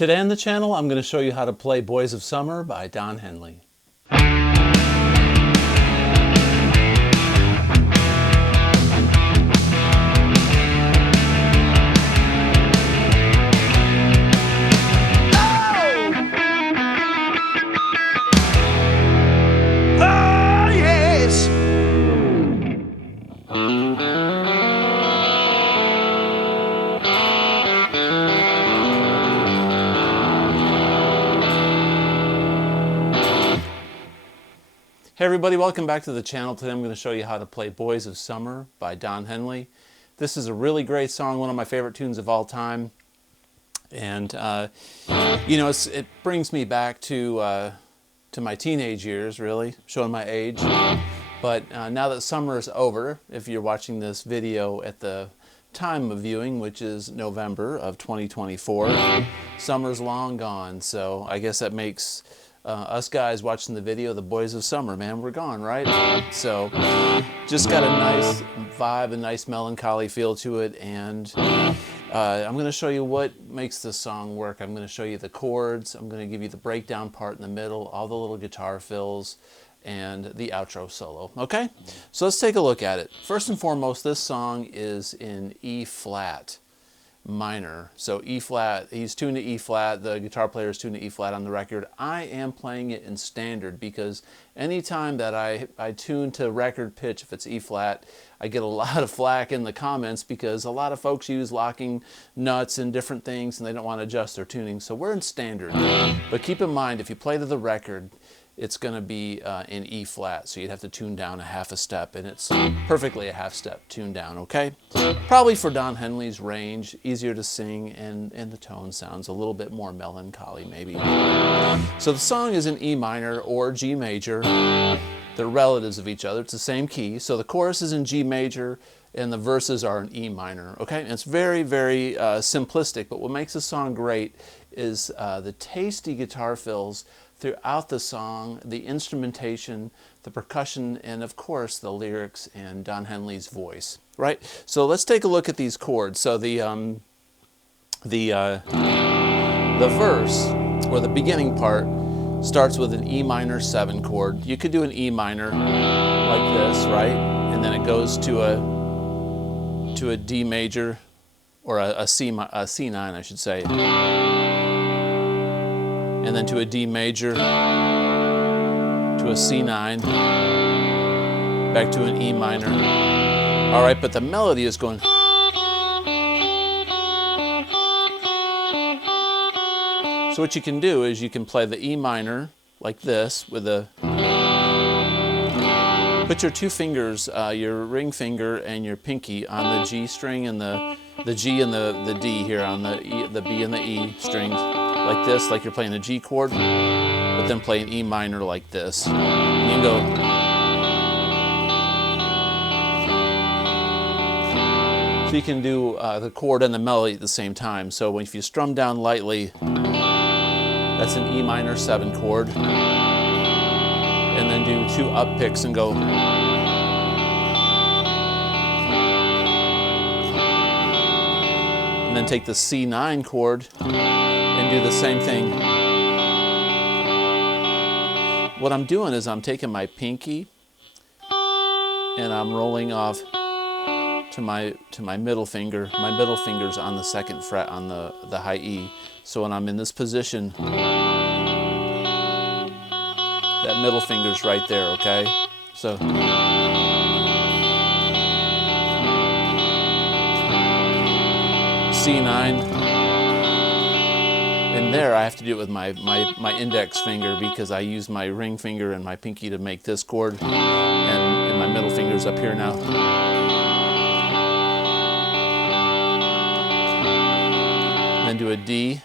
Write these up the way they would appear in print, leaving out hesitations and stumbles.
Today on the channel, I'm going to show you how to play Boys of Summer by Don Henley. Hey everybody, welcome back to the channel. Today I'm going to show you how to play Boys of Summer by Don Henley. This is a really great song, one of my favorite tunes of all time. And, you know, it brings me back to my teenage years, really, showing my age. But now that summer is over, if you're watching this video at the time of viewing, which is November of 2024, summer's long gone. So I guess that makes us guys watching the video, the Boys of Summer, man, we're gone, right? So just got a nice vibe, a nice melancholy feel to it, and I'm going to show you what makes this song work. I'm going to show you the chords, I'm going to give you the breakdown part in the middle, all the little guitar fills, and the outro solo. Okay? So let's take a look at it. First and foremost, this song is in E flat minor. So E flat, he's tuned to E flat, the guitar player is tuned to E flat on the record. I am playing it in standard because anytime that I tune to record pitch, if it's E flat, I get a lot of flack in the comments because a lot of folks use locking nuts and different things and they don't want to adjust their tuning. So we're in standard. But keep in mind, if you play to the record, it's going to be in E flat, so you'd have to tune down a half a step, and it's perfectly a half step tuned down, okay? Probably for Don Henley's range, easier to sing, and the tone sounds a little bit more melancholy, maybe. So the song is in E minor or G major. They're relatives of each other. It's the same key. So the chorus is in G major, and the verses are in E minor, okay? And it's very, very simplistic, but what makes the song great is the tasty guitar fills throughout the song, the instrumentation, the percussion, and of course the lyrics and Don Henley's voice, right? So let's take a look at these chords. So the verse, or the beginning part, starts with an E minor 7 chord. You could do an E minor like this, right? And then it goes to a D major, or a C9, I should say. And then to a D major, to a C9, back to an E minor. All right, but the melody is going. So what you can do is you can play the E minor like this with a. Put your two fingers, your ring finger and your pinky on the G string and the G and the D here on the B and the E strings. Like this, like you're playing a G chord, but then play an E minor like this. And you can go. So you can do the chord and the melody at the same time. So if you strum down lightly, that's an E minor 7 chord. And then do 2 up picks and go. And then take the C9 chord and do the same thing. What I'm doing is I'm taking my pinky and I'm rolling off to my middle finger. My middle finger's on the 2nd fret on the high E. So when I'm in this position, that middle finger's right there, okay? So C9, and there I have to do it with my index finger because I use my ring finger and my pinky to make this chord, and my middle finger's up here now. And then do a D.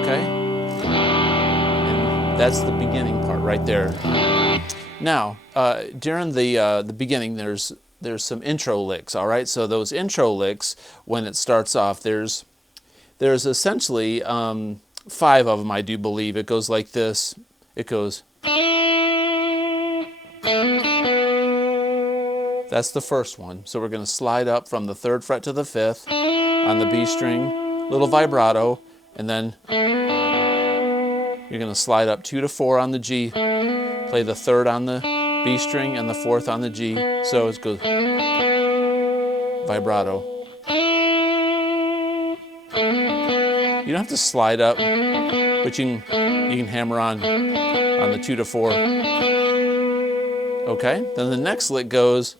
Okay? That's the beginning part right there. Now, during the beginning, there's some intro licks. All right, so those intro licks, when it starts off, there's essentially 5 of them, I do believe. It goes like this. It goes. That's the first one. So we're going to slide up from the 3rd fret to the 5th on the B string, little vibrato, and then you're going to slide up 2 to 4 on the G, play the 3rd on the B string and the 4th on the G. So it goes vibrato. You don't have to slide up, but you can hammer on the 2 to 4. Okay, then the next lick goes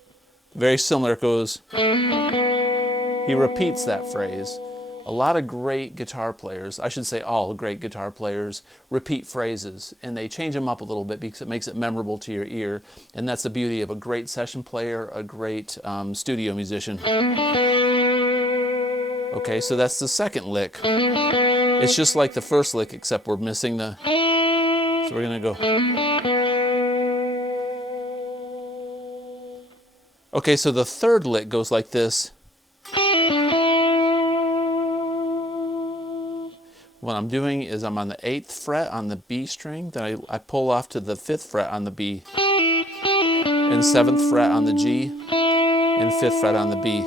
very similar. It goes, he repeats that phrase. A lot of great guitar players, I should say all great guitar players, repeat phrases, and they change them up a little bit because it makes it memorable to your ear, and that's the beauty of a great session player, a great studio musician. Okay, so that's the second lick. It's just like the first lick, except we're missing the, so we're gonna go. Okay, so the third lick goes like this. What I'm doing is I'm on the 8th fret on the B string, then I pull off to the 5th fret on the B, and 7th fret on the G, and 5th fret on the B.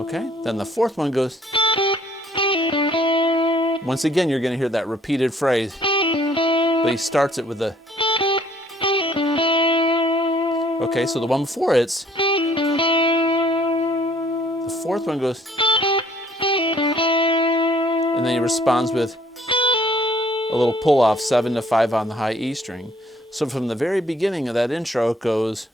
Okay, then the 4th one goes, once again you're going to hear that repeated phrase, but he starts it with the, okay, so the one before it's, the 4th one goes, and then he responds with a little pull off 7 to 5 on the high E string. So from the very beginning of that intro it goes,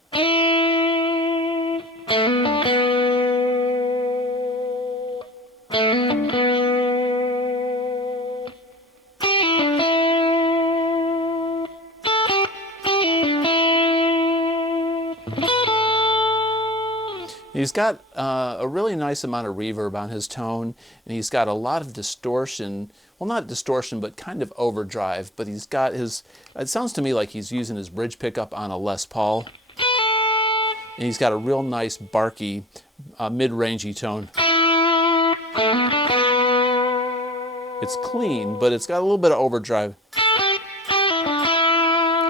he's got a really nice amount of reverb on his tone, and he's got a lot of distortion. Well, not distortion, but kind of overdrive. But he's got his, it sounds to me like he's using his bridge pickup on a Les Paul. And he's got a real nice, barky, mid-rangey tone. It's clean, but it's got a little bit of overdrive.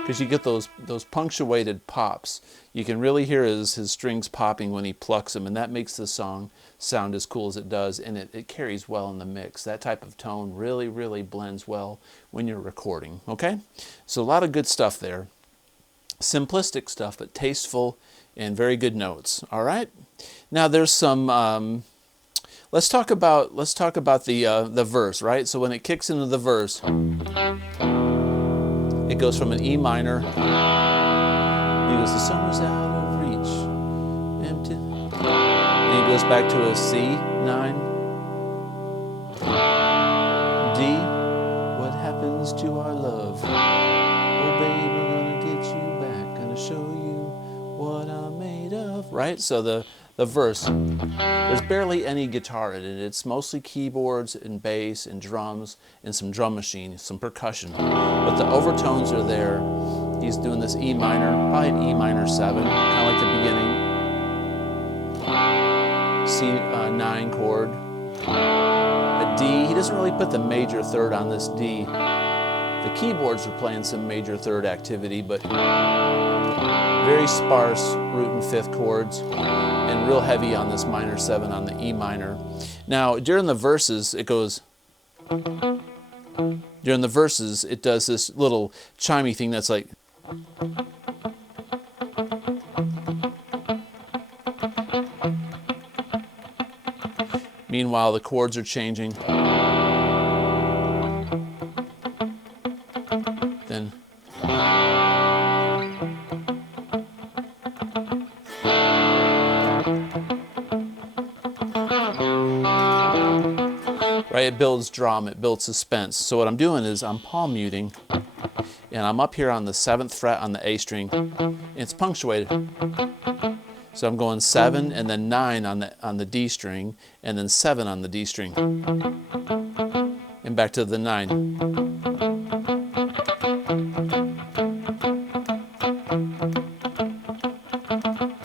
Because you get those punctuated pops. You can really hear his strings popping when he plucks them, and that makes the song sound as cool as it does, and it carries well in the mix. That type of tone really, really blends well when you're recording, okay? So a lot of good stuff there. Simplistic stuff, but tasteful and very good notes, all right? Now there's some, let's talk about the verse, right? So when it kicks into the verse, it goes from an E minor. He goes, the summer's out of reach, empty. And he goes back to a C9. D, what happens to our love? Oh babe, we're gonna get you back, gonna show you what I'm made of. Right? So the verse, there's barely any guitar in it. It's mostly keyboards and bass and drums and some drum machine, some percussion. But the overtones are there. He's doing this E minor, probably an E minor 7, kind of like the beginning. C9 chord. A D, he doesn't really put the major third on this D. The keyboards are playing some major third activity, but very sparse root and 5th chords, and real heavy on this minor 7 on the E minor. Now, during the verses, it goes, during the verses, it does this little chimey thing that's like, meanwhile, the chords are changing. Then right, it builds drum, it builds suspense. So what I'm doing is I'm palm muting, and I'm up here on the 7th fret on the A string, and it's punctuated. So I'm going 7 and then 9 on the D string, and then 7 on the D string, and back to the 9.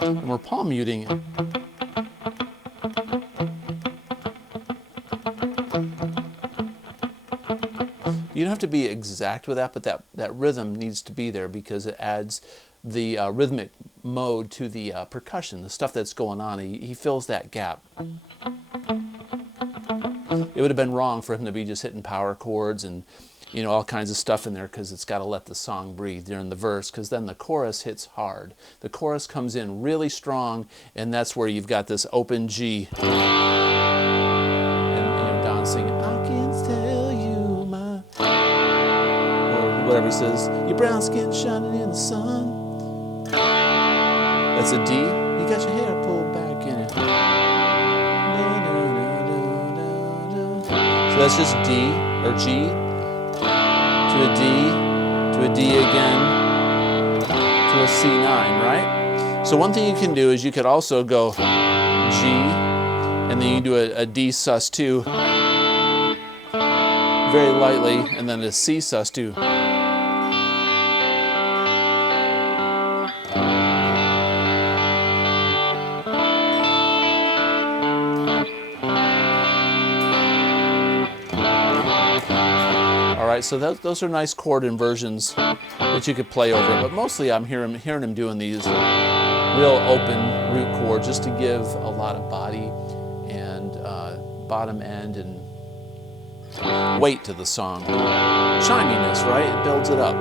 And we're palm muting it. You don't have to be exact with that, but that rhythm needs to be there because it adds the rhythmic mode to the percussion, the stuff that's going on. He fills that gap. It would have been wrong for him to be just hitting power chords and, you know, all kinds of stuff in there, because it's got to let the song breathe during the verse, because then the chorus hits hard. The chorus comes in really strong, and that's where you've got this open G. And, you know, Don singing, I can tell you my, or whatever he says, your brown skin shining in the sun. That's a D. You got your hair pulled back in it. So that's just D or G to a D again to a C9, right? So one thing you can do is you could also go G, and then you do a D sus2 very lightly, and then a C sus2. All right, so those are nice chord inversions that you could play over, but mostly I'm hearing him doing these real open root chords just to give a lot of body and bottom end and weight to the song. Chiminess, right? It builds it up.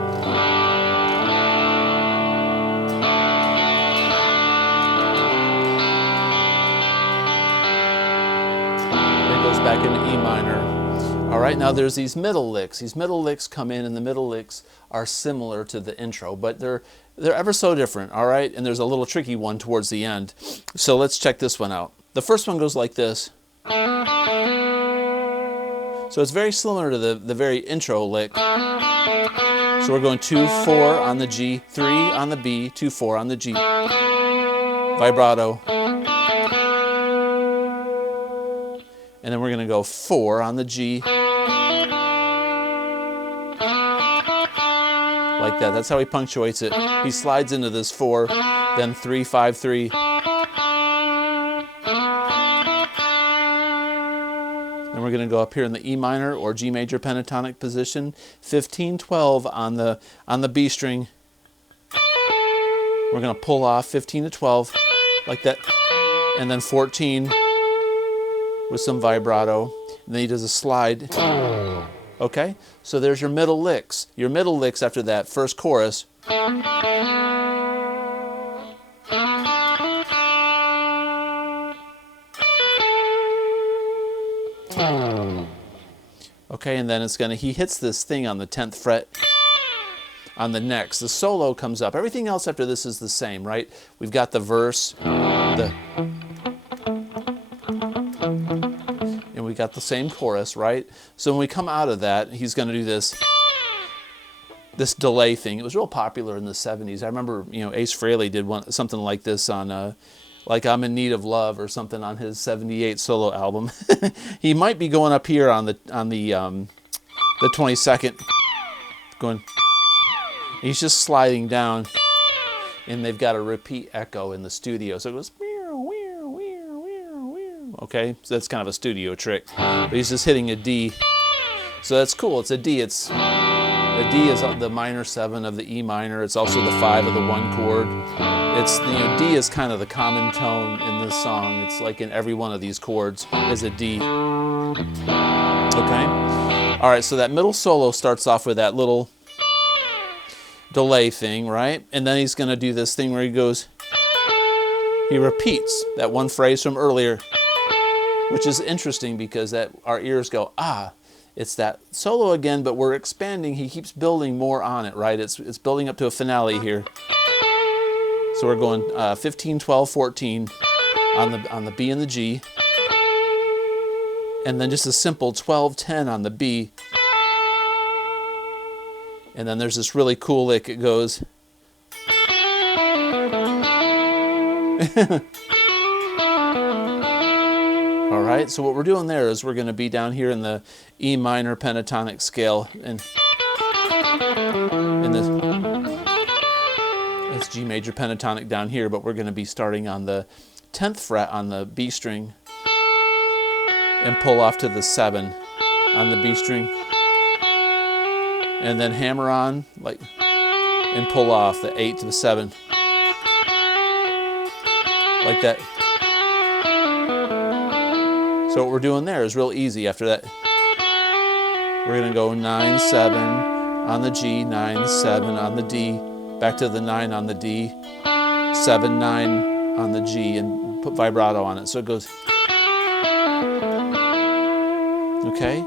It goes back into E minor. All right, now there's these middle licks. These middle licks come in, and the middle licks are similar to the intro, but they're ever so different, all right? And there's a little tricky one towards the end. So let's check this one out. The first one goes like this. So it's very similar to the very intro lick. So we're going 2-4 on the G, 3 on the B, 2-4 on the G. Vibrato. And then we're going to go 4 on the G. Like that. That's how he punctuates it. He slides into this 4, then 3, 5, 3. Then we're going to go up here in the E minor or G major pentatonic position. 15, 12 on the B string. We're going to pull off 15 to 12 like that. And then 14 with some vibrato. And then he does a slide. Okay, so there's your middle licks. Your middle licks after that first chorus. Okay, and then he hits this thing on the 10th fret on the next. The solo comes up. Everything else after this is the same, right? We've got the verse, and we got the same chorus, right? So when we come out of that, he's going to do this delay thing. It was real popular in the 70s. I remember, you know, Ace Frehley did something like this on, like I'm in Need of Love or something on his '78 solo album. He might be going up here on the 22nd, going. He's just sliding down, and they've got a repeat echo in the studio, so it goes. Okay, so that's kind of a studio trick. But he's just hitting a D. So that's cool. It's a D. A D is the minor 7 of the E minor. It's also the 5 of the 1 chord. It's, you know, D is kind of the common tone in this song. It's like in every one of these chords is a D. Okay? All right, so that middle solo starts off with that little delay thing, right? And then he's going to do this thing where he repeats that one phrase from earlier, which is interesting because our ears go, it's that solo again, but we're expanding. He keeps building more on it, right? It's building up to a finale here. So we're going 15, 12, 14 on the B and the G. And then just a simple 12, 10 on the B. And then there's this really cool lick. It goes. All right, so what we're doing there is we're going to be down here in the E minor pentatonic scale, and in this G major pentatonic down here, but we're going to be starting on the 10th fret on the B string and pull off to the 7 on the B string, and then hammer on like and pull off the 8 to the 7. Like that. So what we're doing there is real easy. After that, we're going to go 9, 7 on the G, 9, 7 on the D, back to the 9 on the D, 7, 9 on the G, and put vibrato on it. So it goes, okay?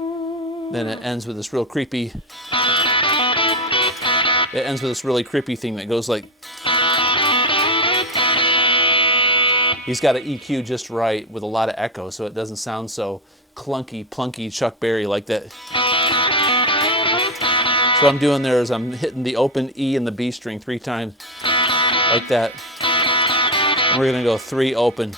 Then it ends with this real creepy, really creepy thing that goes like, he's got an EQ just right with a lot of echo so it doesn't sound so clunky, plunky Chuck Berry like that. So what I'm doing there is I'm hitting the open E and the B string 3 times, like that. And we're gonna go 3 open.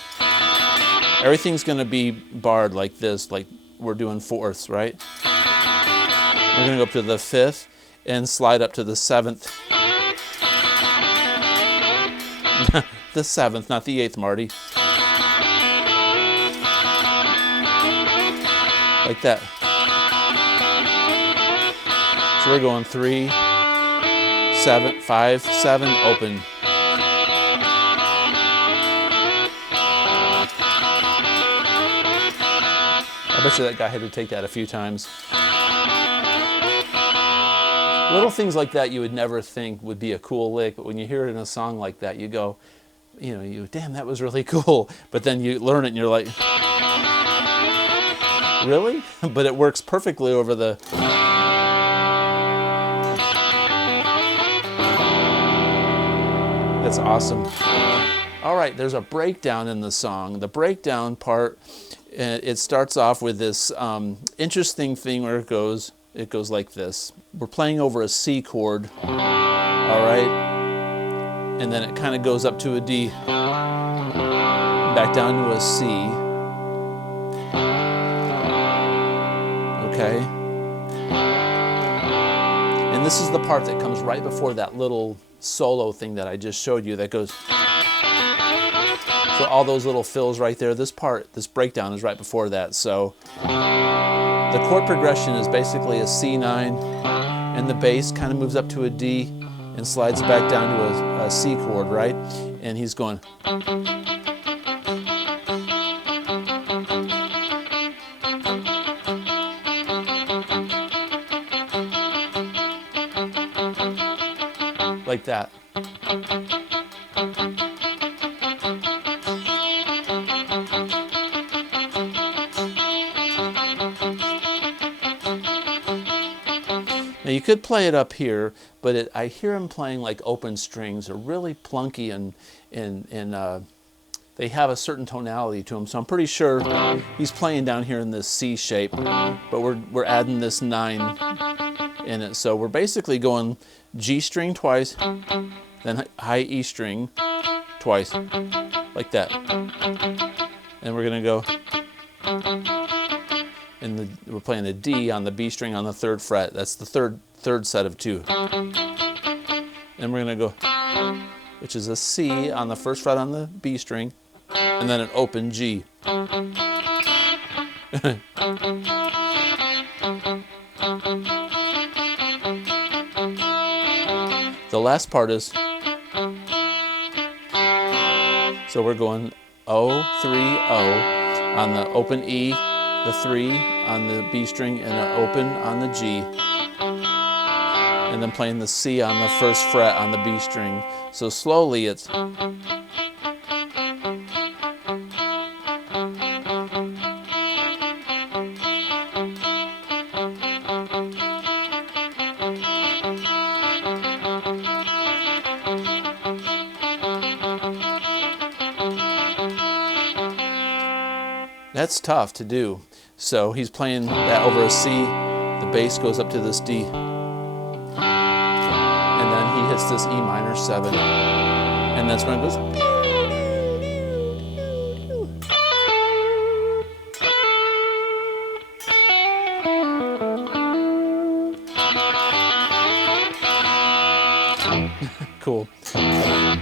Everything's gonna be barred like this, like we're doing fourths, right? We're gonna go up to the 5th and slide up to the 7th. The 7th, not the 8th, Marty. Like that. So we're going 3, 7, 5, 7, open. I bet you that guy had to take that a few times. Little things like that you would never think would be a cool lick, but when you hear it in a song like that, you go, damn, that was really cool. But then you learn it and you're like, really? But it works perfectly over the... That's awesome. All right, there's a breakdown in the song. The breakdown part, it starts off with this interesting thing where it goes like this. We're playing over a C chord, all right? And then it kind of goes up to a D, back down to a C, okay? And this is the part that comes right before that little solo thing that I just showed you that goes... So all those little fills right there, this breakdown is right before that. So the chord progression is basically a C9, and the bass kind of moves up to a D and slides back down to a C chord, right? And he's going... like that. Now you could play it up here, but I hear him playing like open strings. They're really plunky and they have a certain tonality to them. So I'm pretty sure he's playing down here in this C shape, but we're adding this 9 in it. So we're basically going G string twice, then high E string twice, like that. And we're gonna go, and we're playing a D on the B string on the 3rd fret. That's the third set of 2. And we're gonna go, which is a C on the 1st fret on the B string, and then an open G. The last part is, so we're going O, 3, O on the open E, the 3 on the B string, and an open on the G, and then playing the C on the 1st fret on the B string. So slowly it's... That's tough to do. So he's playing that over a C, the bass goes up to this D, and then he hits this E minor 7, and that's when it goes... Cool.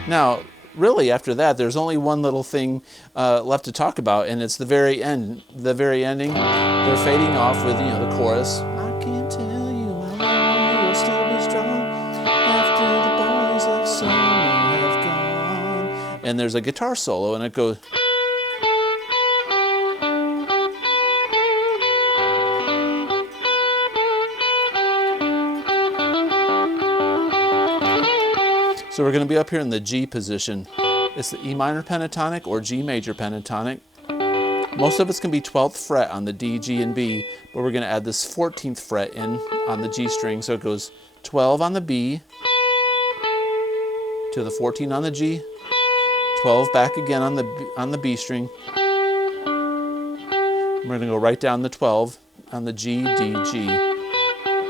Now, really, after that, there's only one little thing left to talk about, and it's the very end. The very ending, they're fading off with, the chorus. I can tell you my love will still be strong after the ball and there's a guitar solo, and it goes. So we're going to be up here in the G position. It's the E minor pentatonic or G major pentatonic. Most of it's going to be 12th fret on the D, G, and B, but we're going to add this 14th fret in on the G string. So it goes 12 on the B, to the 14 on the G, 12 back again on the B string. We're going to go right down the 12 on the G, D, G.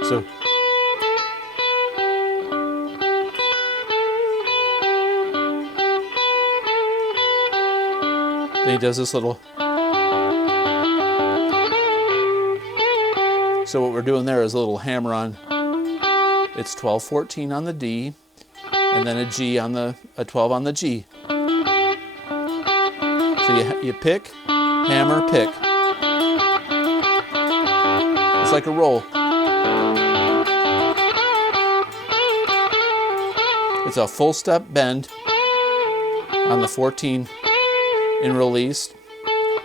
So then he does this little. So what we're doing there is a little hammer on. It's 12, 14 on the D, and then a 12 on the G. So you pick, hammer, pick. It's like a roll. It's a full step bend on the 14 in release,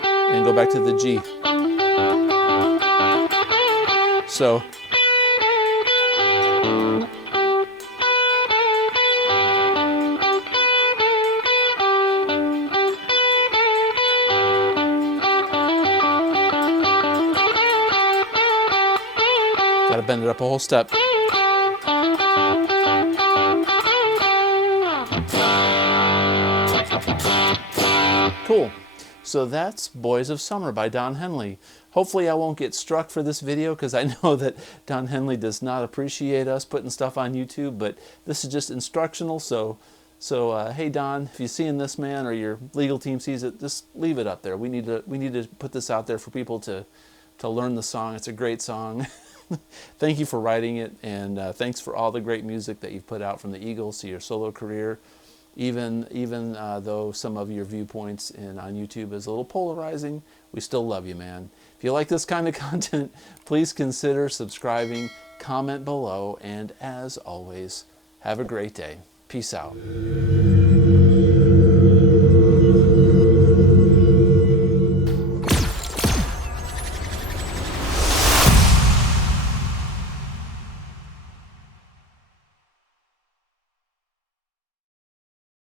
and go back to the G. So gotta bend it up a whole step. Cool. So that's Boys of Summer by Don Henley. Hopefully I won't get struck for this video, because I know that Don Henley does not appreciate us putting stuff on YouTube, but this is just instructional. So hey Don, if you're seeing this, man, or your legal team sees it, just leave it up there. We need to put this out there for people to learn the song. It's a great song. Thank you for writing it, and thanks for all the great music that you've put out from the Eagles to your solo career. Even though some of your viewpoints on YouTube is a little polarizing, we still love you, man. If you like this kind of content, please consider subscribing, comment below, and as always, have a great day. Peace out.